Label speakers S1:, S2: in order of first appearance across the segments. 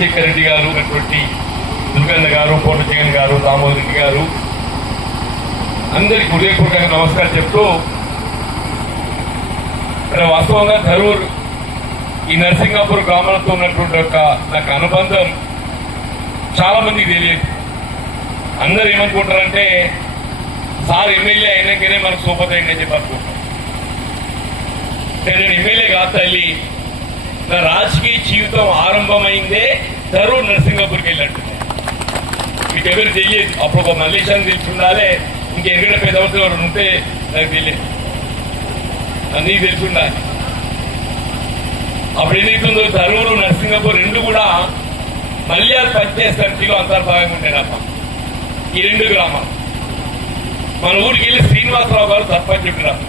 S1: రాజశేఖర్ రెడ్డి గారు అటువంటి దుర్గన్న గారు కోట జగన్ గారు దామోదర్ రెడ్డి గారు అందరికి హృదయపూర్వకంగా నమస్కారం చెప్తూ ఇక్కడ వాస్తవంగా ధరూర్ ఈ నరసింగాపూర్ గ్రామాలతో ఉన్నటువంటి ఒక నాకు అనుబంధం చాలా మందికి తెలియదు. అందరు ఏమనుకుంటారంటే సార్ ఎమ్మెల్యే అయినాకనే మనకు సోపతి అయిందని చెప్పి అనుకుంటాం నేను ఎమ్మెల్యే కాదు తల్లి. నా రాజకీయ జీవితం ఆరంభమైందే ధరూర్ నరసింగాపూర్కి వెళ్ళాడు. మీకు ఎవరు తెలియదు అప్పుడు ఒక మల్లేశాన్ని తెలిసి ఉండాలి ఇంకెక్కడ పెద్దవలసిన వాడు ఉంటే నాకు తెలియదు. అన్నీ తెలిసి ఉండాలి అప్పుడు ఏదైతుందో తరువులు నరసింగపూర్ రెండు కూడా మల్యార్ పంచాయత్ సమితిలో అంతర్భాగంగా ఉండేనమ్మ ఈ రెండు గ్రామాలు. మన ఊరికి వెళ్ళి శ్రీనివాసరావు గారు సర్పంచ్ ఉండినప్ప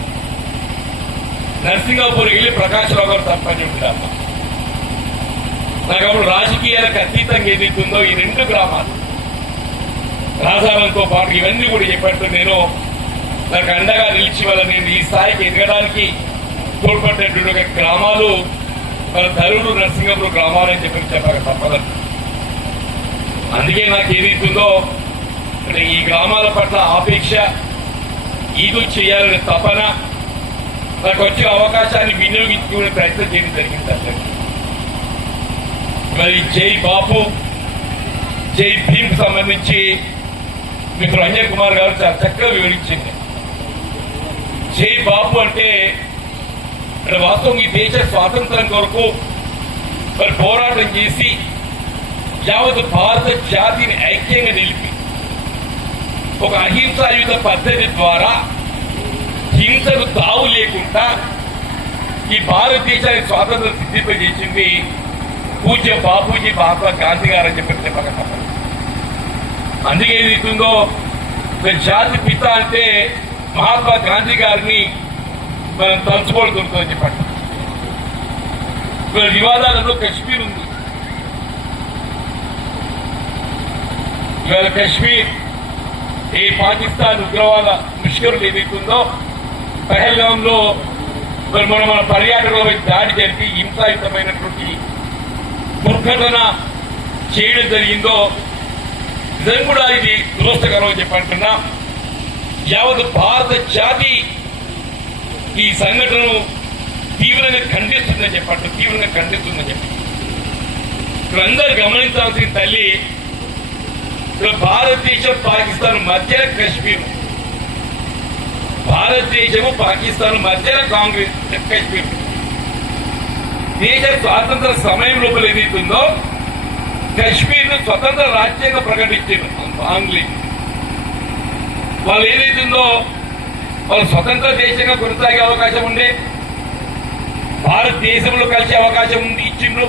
S1: నరసింగాపూర్కి వెళ్ళి ప్రకాశ్రావు గారు సర్పంచ్ ఉండినప్ప నాకు అప్పుడు రాజకీయాలకు అతీతంగా ఏదైతుందో ఈ రెండు గ్రామాలు. రాజాలంతో పాటు ఇవన్నీ కూడా చెప్పట్టు నేను నాకు అండగా నిలిచి వల్ల నేను ఈ స్థాయికి ఎదగడానికి తోడ్పడేటువంటి ఒక గ్రామాలు మన తరుడు నరసింహపురం గ్రామాలు అని చెప్పి చెప్పక తప్పదు. అందుకే నాకు ఏదైతుందో ఇక్కడ ఈ గ్రామాల పట్ల ఆపేక్ష ఈదు చేయాలనే తపన నాకు వచ్చే అవకాశాన్ని వినియోగించుకునే ప్రయత్నం చేయడం జరిగింది అసలు. మరి జై బాపు జై భీమ్ సంబంధించి మిత్రుడు అంజయ్ కుమార్ గారు చాలా చక్కగా వివరించింది. జై బాపు అంటే వాస్తవం ఈ దేశ స్వాతంత్రం కొరకు మరి పోరాటం చేసి యావత్ భారత జాతిని ఐక్యంగా నిలిపి ఒక అహింసాయుత పద్ధతి ద్వారా హింసకు తావు లేకుండా ఈ భారతదేశానికి స్వాతంత్రం సిద్ధింపజేసింది పూజ్య బాపూజీ మహాత్మా గాంధీ గారు అని చెప్పి చెప్పక తప్పదు అందుకే ఏదైతుందో మరి జాతి పిత అంటే మహాత్మా గాంధీ గారిని మనం తలుచుకోవడం దొరుకుతుందని చెప్పండి. ఇక్కడ వివాదాలలో కశ్మీర్ ఉంది. ఇవాళ కశ్మీర్ ఏ పాకిస్తాన్ ఉగ్రవాద ముష్కరులు ఏదైతుందో పహల్గాంలో మరి మన పర్యాటకులపై దాడి జరిపి హింసాయుతమైన సంఘటన చేయడం జరిగిందో నిజం కూడా ఇది దురస్తకరం అని చెప్పి అంటున్నా. యావత్ భారత జాతి ఈ సంఘటనను తీవ్రంగా ఖండిస్తుందని చెప్పండి తీవ్రంగా ఖండిస్తుందని చెప్పి. ఇక్కడ గమనించాల్సిన తల్లి ఇక్కడ భారతదేశం పాకిస్తాన్ మధ్య కశ్మీర్. భారతదేశము పాకిస్తాన్ మధ్య కాంగ్రెస్ కశ్మీర్. దేశ స్వాతంత్ర సమయం లోపల ఏదైతుందో కశ్మీర్ను స్వతంత్ర రాజ్యంగా ప్రకటించారు ఆంగ్లేయులు వాళ్ళు ఏదైతుందో వాళ్ళు స్వతంత్ర దేశంగా కొనసాగే అవకాశం ఉండే. భారతదేశంలో కలిసే అవకాశం ఉంది ఇచ్చిండ్రు.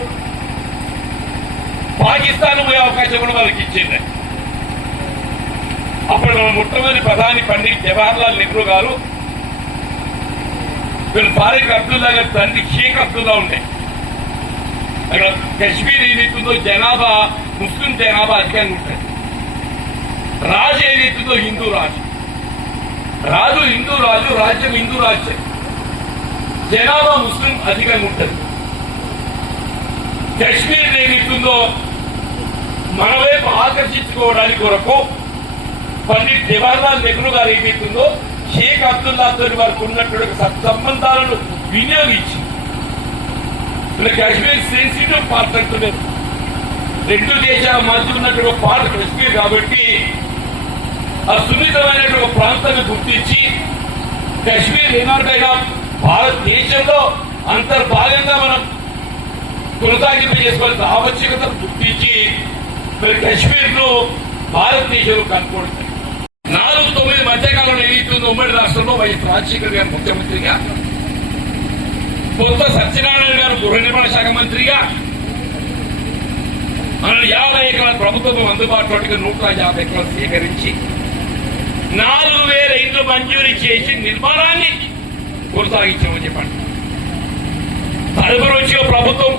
S1: పాకిస్తాన్ పోయే అవకాశం కూడా వాళ్ళకి ఇచ్చింది అప్పుడు మన మొట్టమొదటి ప్రధాని పండిట్ జవహర్లాల్ నెహ్రూ గారు వీళ్ళు ఫారూక్ అబ్దుల్లా గారి తండ్రి షేక్ అబ్దుల్లా ఉండే. అక్కడ కశ్మీర్ ఏదైతుందో జనాభా ముస్లిం జనాభా అధికంగా ఉంటుంది రాజు ఏదైతుందో హిందూ రాజు రాజు హిందూ రాజు రాజ్యం హిందూ రాజ్యం జనాభా ముస్లిం అధికంగా ఉంటుంది కశ్మీర్ ఏదైతుందో మన వైపు ఆకర్షించుకోవడానికి కొరకు పండిట్ జవహర్లాల్ నెహ్రూ గారు ఏదైతుందో షేక్ అబ్దుల్లాతో వారికి ఉన్నటువంటి సత్సంబంధాలను వినియోగించి ఇలా కాశ్మీర్ సెన్సిటివ్ పార్ట్ అంటున్నారు. రెండు దేశాల మధ్య ఉన్నటువంటి ఒక పార్ట్ కాశ్మీర్ కాబట్టి ఆ సున్నితమైనటువంటి ఒక ప్రాంతాన్ని గుర్తించి కాశ్మీర్ ఏనాటికైనా భారతదేశంలో అంతర్భాగంగా మనం కొనసాగింపు చేసుకోవాల్సిన ఆవశ్యకత గుర్తించి మరి కాశ్మీర్ను భారతదేశంలో కనుక్కోవడం నాలుగు తొమ్మిది మధ్యకాలంలో ఏదైతుందో ఉమ్మడి రాష్ట్రంలో వైఎస్ రాజశేఖర్ గారు ముఖ్యమంత్రిగా కొత్త సత్యనారాయణ గారు గృహ నిర్మాణ శాఖ మంత్రిగా మన యాభై ఎకరాల ప్రభుత్వం అందుబాటులో నూట యాభై ఎకరాలు సేకరించి నాలుగు వేల ఇండ్లు మంజూరు చేసి నిర్మాణాన్ని కొనసాగించామని చెప్పండి. తదుపరి వచ్చే ప్రభుత్వం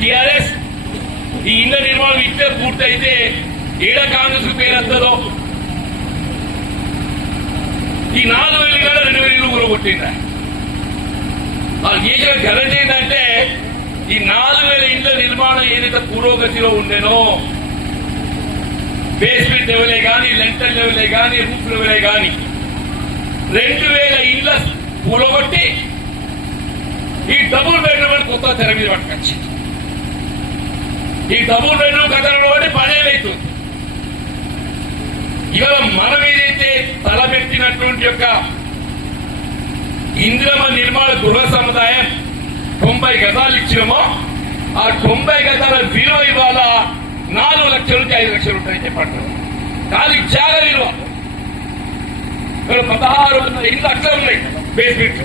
S1: టిఆర్ఎస్. ఈ ఇళ్ళ నిర్మాణం ఇట్లే పూర్తయితే ఏడ కాంగ్రెస్ పేరు ఈ నాలుగు వేలు కాదు రెండు వేలు ఇల్లు కూడా కొట్టిందా ఆ గీజర్ ఘనత ఏంటంటే ఈ నాలుగు వేల ఇండ్ల నిర్మాణం ఏదైతే పురోగతిలో ఉండేనో బేస్మెంట్ లెవెలే కానీ లెంటర్ లెవెలే కానీ రూఫ్ లెవెలే కానీ రెండు వేల ఇండ్ల పూలగొట్టి ఈ డబుల్ బెడ్రూమ్ అని కొత్త తెర మీద పట్టుకొచ్చి. ఈ డబుల్ బెడ్రూమ్ కథలో బట్టి పదేళ్ళు ఇవాళ మనం ఏదైతే తలపెట్టినటువంటి యొక్క ఇంద్రమ నిర్మాణ గృహ సముదాయం తొంభై గజాలు ఇచ్చినామో ఆ తొంభై గజాల విలువ ఇవాళ నాలుగు లక్షల నుంచి ఐదు లక్షలు ఉంటాయని చెప్పండి. కానీ చాల విలువ. ఇక్కడ పదహారు వందల ఇల్లు అట్లా ఉన్నాయి బేస్మెంట్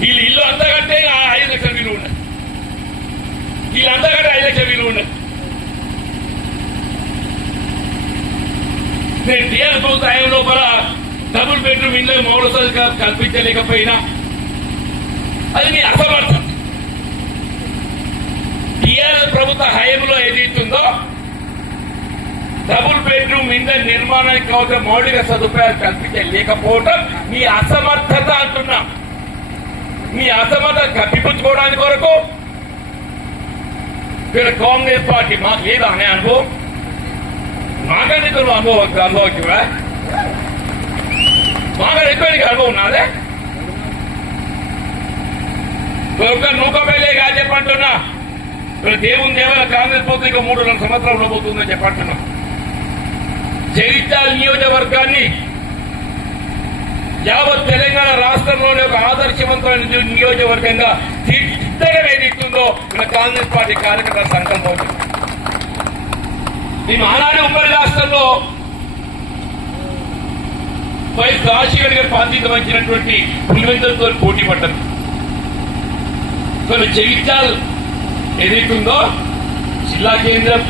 S1: వీళ్ళు ఇల్లు అంతకంటే ఆ ఐదు లక్షల విలువ ఉన్నాయి వీళ్ళు అంతా కంటే ఐదు లక్షల విలువ ఉన్నాయి నేను టీఆర్ ప్రభుత్వం లోపల డబుల్ బెడ్రూమ్ ఇల్లు మూడు సదుపాయాలు కల్పించలేకపోయినా. అది మీ అసమర్థం టీఆర్ఎస్ ప్రభుత్వ హయాంలో ఏదైతుందో డబుల్ బెడ్రూమ్ ఇంద నిర్మాణానికి కావాల్సిన మౌలిక సదుపాయాలు కల్పించలేకపోవటం మీ అసమర్థత అంటున్నా. మీ అసమర్థత కప్పిపుచ్చుకోవడానికి కొరకు ఇక్కడ కాంగ్రెస్ పార్టీ మాకు లేదా అనే అనుభవం. మాకంటే అనుభవం అనుభవం బాగా ఎక్కువ అనుభవం ఉన్నదే? ఒక నూకపల్లి కాదు చెప్పంటున్నా. దేవుని దేవాల కాంగ్రెస్ పోతే ఇక మూడు నాలుగు సంవత్సరాలు పోతుందని చెప్పంటున్నా. జగిత్యాల నియోజకవర్గాన్ని యావత్ తెలంగాణ రాష్ట్రంలోనే ఒక ఆదర్శవంతమైన నియోజకవర్గంగా తీర్చిదిద్దడం ఏదిస్తుందో ఇక్కడ కాంగ్రెస్ పార్టీ కార్యకర్త సంకల్పం ఉంది. మేము ఆనాడు ఉమ్మడి రాష్ట్రంలో వైఎస్ రాజశేఖర్ గారు బాధ్యత వహించినటువంటి పులివెందులతో పోటీ పడ్డారు. కొన్ని జగిత్యాల్ ఏదైతుందో జిల్లా కేంద్రం.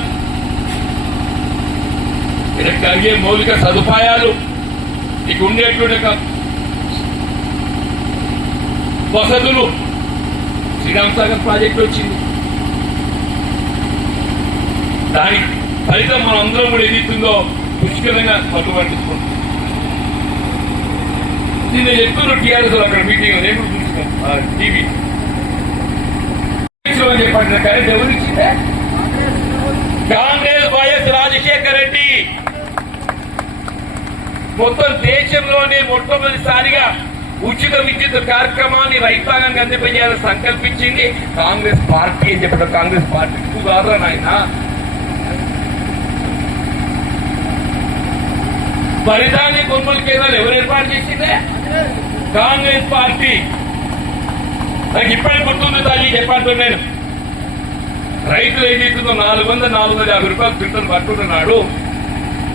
S1: ఇక్కడ కలిగే మౌలిక సదుపాయాలు ఇక ఉండేటువంటి వసతులు. శ్రీరామ్ సాగర్ ప్రాజెక్ట్ వచ్చింది. దాని ఫలితం మనం అందరం కూడా ఏదైతుందో పుష్కలంగా పట్టుబడుతుంది నిన్న చెప్తున్నారు టీఆర్ఎస్ అక్కడ మీటింగ్ నేను కూడా టీవీ. చెప్పండి. కరెంట్ ఎవరు ఇచ్చిందే? కాంగ్రెస్ వైఎస్ రాజశేఖర్ రెడ్డి. మొత్తం దేశంలోనే మొట్టమొదటిసారిగా ఉచిత విద్యుత్ కార్యక్రమాన్ని రైతాంగానికి అందింపజేయాలని సంకల్పించింది కాంగ్రెస్ పార్టీ అని చెప్పడం కాంగ్రెస్ పార్టీ. కాదురా నాయన. పరిధాన్య కొనుగోలు కేంద్రాలు ఎవరు ఏర్పాటు చేసిందే? కాంగ్రెస్ పార్టీ. నాకు ఇప్పటికి గుర్తుంది తల్లి చెప్పండి నేను. రైతులు ఏదైతుందో నాలుగు వందల నాలుగు వందల యాభై రూపాయలు క్వింటల్ పట్టుకుంటున్నాడు.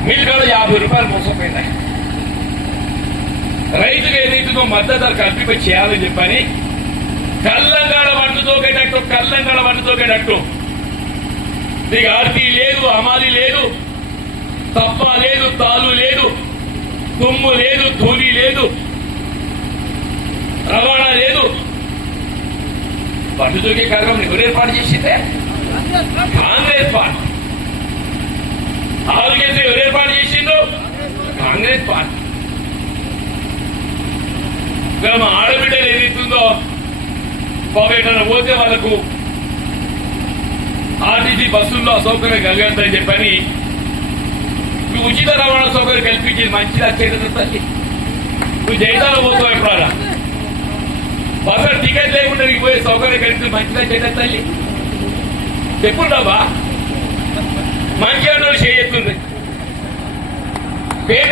S1: మీరు యాభై రూపాయలు మోసపోయినాయి. రైతులు ఏదైతుందో మద్దతు ధర కల్పింప చేయాలని చెప్పని కల్లంగాడ వంట తోకేటట్టు కల్లంగాడ వంట తోకేటట్టు. నీకు ఆర్తి లేదు అమాలి లేదు. తప్ప లేదు తాలు లేదు తుమ్ము లేదు ధూళి లేదు రవాణా లేదు. పట్టు దొరికే కార్యక్రమం ఎవరు ఏర్పాటు చేసిందే? కాంగ్రెస్ పార్టీ. ఆరోగ్యశ్రీ ఎవరు ఏర్పాటు చేసిండు కాంగ్రెస్ పార్టీ. ఇక్కడ మా ఆడబిడ్డలు ఏదైతుందో పోగేటన పోతే వాళ్ళకు ఆర్టీసీ బస్సుల్లో అసౌకర్యం కలగద్దని చెప్పని నీకు ఉచిత రవాణా సౌకర్యం కల్పించింది మంచిది వచ్చేది తల్లి? నువ్వు జైతాలో పోతావు ఎప్పుడన్నా బస్సు టికెట్ లేకుండా నీకు పోయే సౌకర్యం కల్పించి మంచిదా చెడ్డ తల్లి? చెప్పుండవా? మంచి అన్నోడు చేయొస్తుంది పేద